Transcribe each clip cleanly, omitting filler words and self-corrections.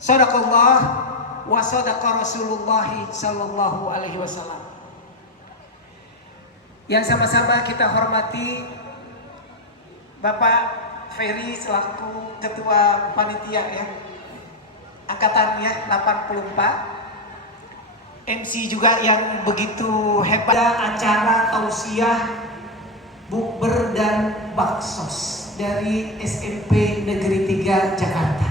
Sadaqallah wa sadaqa Rasulullah sallallahu alaihi wasallam. Yang sama-sama kita hormati Bapak Ferry selaku Ketua Panitia ya, Angkatan ya 84. MC juga yang begitu hebat. Acara tausiah bukber dan baksos dari SMP Negeri 3 Jakarta.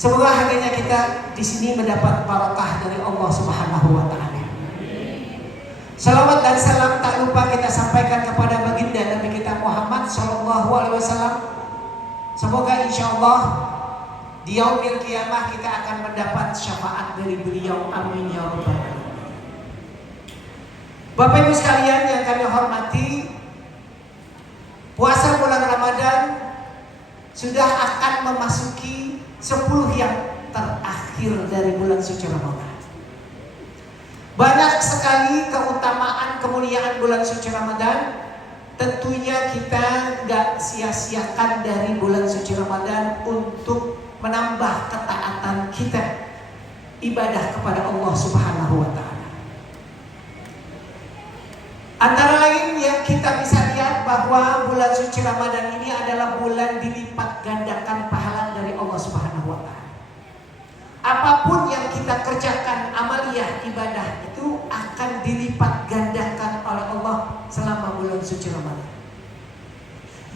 Semoga harinya kita di sini mendapat barokah dari Allah Subhanahu wa taala. Salawat dan salam tak lupa kita sampaikan kepada baginda Nabi kita Muhammad sallallahu alaihi wasallam. Semoga insyaallah di yaumil qiyamah kita akan mendapat syafaat dari beliau. Amin ya rabbal alamin. Bapak Ibu sekalian yang kami hormati, puasa bulan Ramadan sudah akan memasuki 10 yang terakhir dari bulan suci Ramadan. Banyak sekali keutamaan kemuliaan bulan suci Ramadan. Tentunya kita gak sia-siakan dari bulan suci Ramadan untuk menambah ketaatan kita, ibadah kepada Allah Subhanahu wa taala. Antara lain yang kita bisa lihat bahwa bulan suci Ramadan ini adalah bulan dilipat gandakan pahala dari Allah Subhanahu wa taala. Apapun yang kita kerjakan amaliyah ibadah itu akan dilipat gandakan oleh Allah selama bulan suci Ramadan.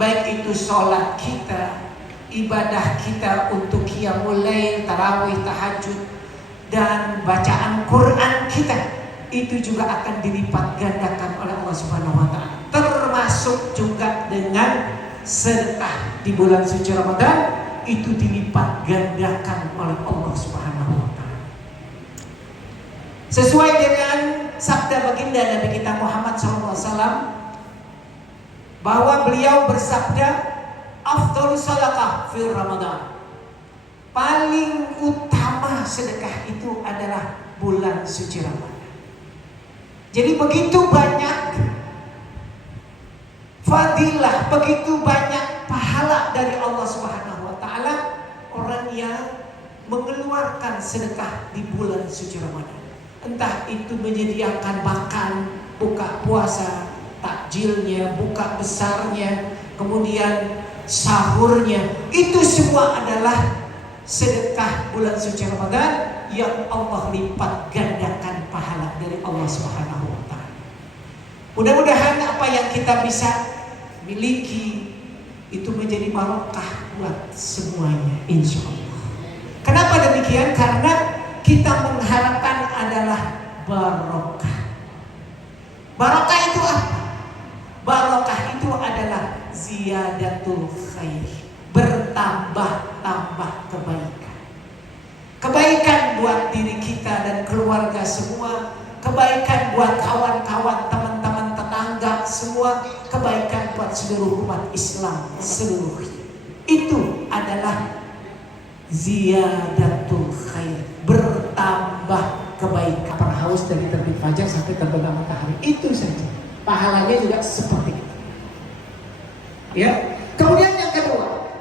Baik itu sholat kita, ibadah kita untuk qiyamul lail, tarawih, tahajud, dan bacaan Quran kita, itu juga akan dilipat gandakan oleh Allah Subhanahu wa taala. Termasuk juga dengan sedekah di bulan suci Ramadan, itu dilipat gandakan oleh Allah Subhanahu wa taala. Sesuai dengan sabda baginda Nabi kita Muhammad SAW, bahwa beliau bersabda, afdhalus sadaqah fi Ramadan. Paling utama sedekah itu adalah bulan suci Ramadan. Jadi begitu banyak fadilah, begitu banyak pahala dari Allah Subhanahu wa taala orang yang mengeluarkan sedekah di bulan suci Ramadan. Entah itu menyediakan makan, buka puasa, takjilnya, buka besarnya, kemudian sahurnya, itu semua adalah sedekah bulan suci Ramadan yang Allah lipat gandakan pahala dari Allah Subhanahu wa taala. Mudah-mudahan apa yang kita bisa miliki itu menjadi barokah buat semuanya, insya Allah. Kenapa demikian? Karena kita mengharapkan adalah barokah. Barokah itu apa? Barokah itu adalah ziyadatul khair, bertambah-tambah kebaikan. Kebaikan buat diri kita dan keluarga semua, kebaikan buat kawan-kawan, teman-teman, tetangga semua, kebaikan buat seluruh umat Islam seluruhnya. Itu adalah ziyadatul khair, bertambah kebaikan. Haus dari terbit fajar sampai terbenam matahari, itu saja. Pahalanya juga seperti itu. Ya. Kemudian yang kedua,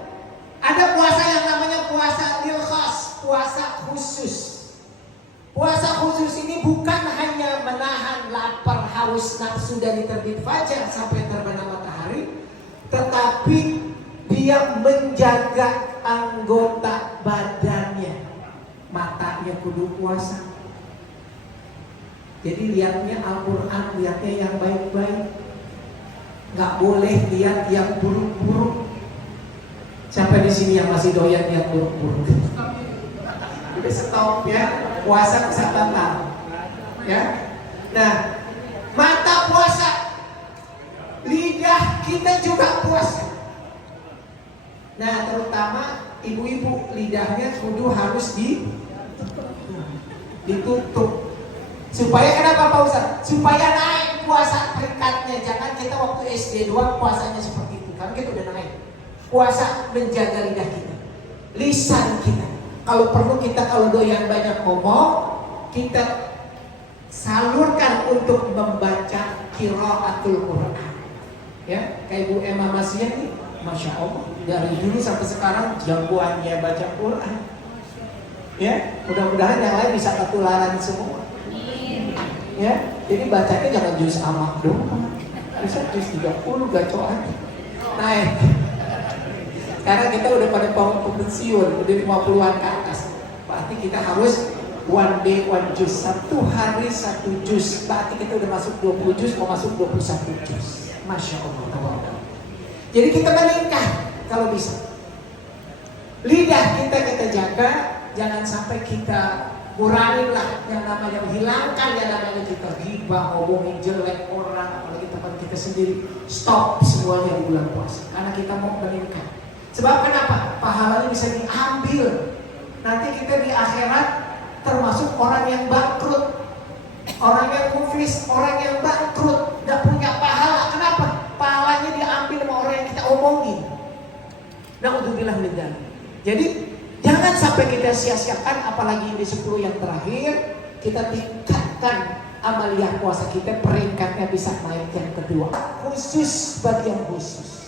ada puasa yang namanya puasa lil khas, puasa khusus. Puasa khusus ini bukan hanya menahan lapar, haus, nafsu dari terbit fajar sampai terbenam matahari, tetapi dia menjaga anggota badannya. Matanya kudu puasa. Jadi lihatnya Al-Quran, lihatnya yang baik-baik, nggak boleh lihat yang buruk-buruk. Siapa di sini yang masih doyan yang buruk-buruk? Udah stop ya, puasa bisa batal. Ya, nah mata puasa, lidah kita juga puasa. Nah terutama ibu-ibu, lidahnya kudu harus ditutup. Supaya kenapa Pak Ustaz? Supaya naik puasa peringkatnya. Jangan kita waktu SD doang puasanya seperti itu. Karena kita udah naik. Puasa menjaga lidah kita, lisan kita. Kalau perlu kita kalau doyan banyak ngomong, kita salurkan untuk membaca qiraatul Quran. Ya, kayak Bu Emma Masya nih, Masya Allah, dari dulu sampai sekarang jagoannya baca Quran. Ya, mudah-mudahan yang lain bisa ketularan semua. Ya, jadi bacanya jangan juz amak doang. Bisa juz 30 gacoan. Naik. Karena kita udah pada pensiun, udah 50-an ke atas. Berarti kita harus one day one juz, satu hari satu juz. Berarti kita udah masuk 20 juz, mau masuk 21 juz. Masya Allah. Jadi kita meningkat kalau bisa. Lidah kita jaga, jangan sampai kita kurangilah yang namanya menghilangkan yang namanya kita ghibah, ngomongin jelek orang, apalagi teman kita sendiri. Stop semuanya di bulan puasa, karena kita mau meningkat. Sebab kenapa? Pahalanya bisa diambil. Nanti kita di akhirat termasuk orang yang bangkrut, orang yang muflis, orang yang bangkrut, gak punya pahala. Kenapa? Pahalanya diambil sama orang yang kita omongin. Na'udzubillah min dzalik. Jadi jangan sampai kita sia-siakan, apalagi di 10 yang terakhir. Kita tingkatkan amaliyah puasa kita, peringkatnya bisa naik yang kedua. Khusus bagi yang khusus.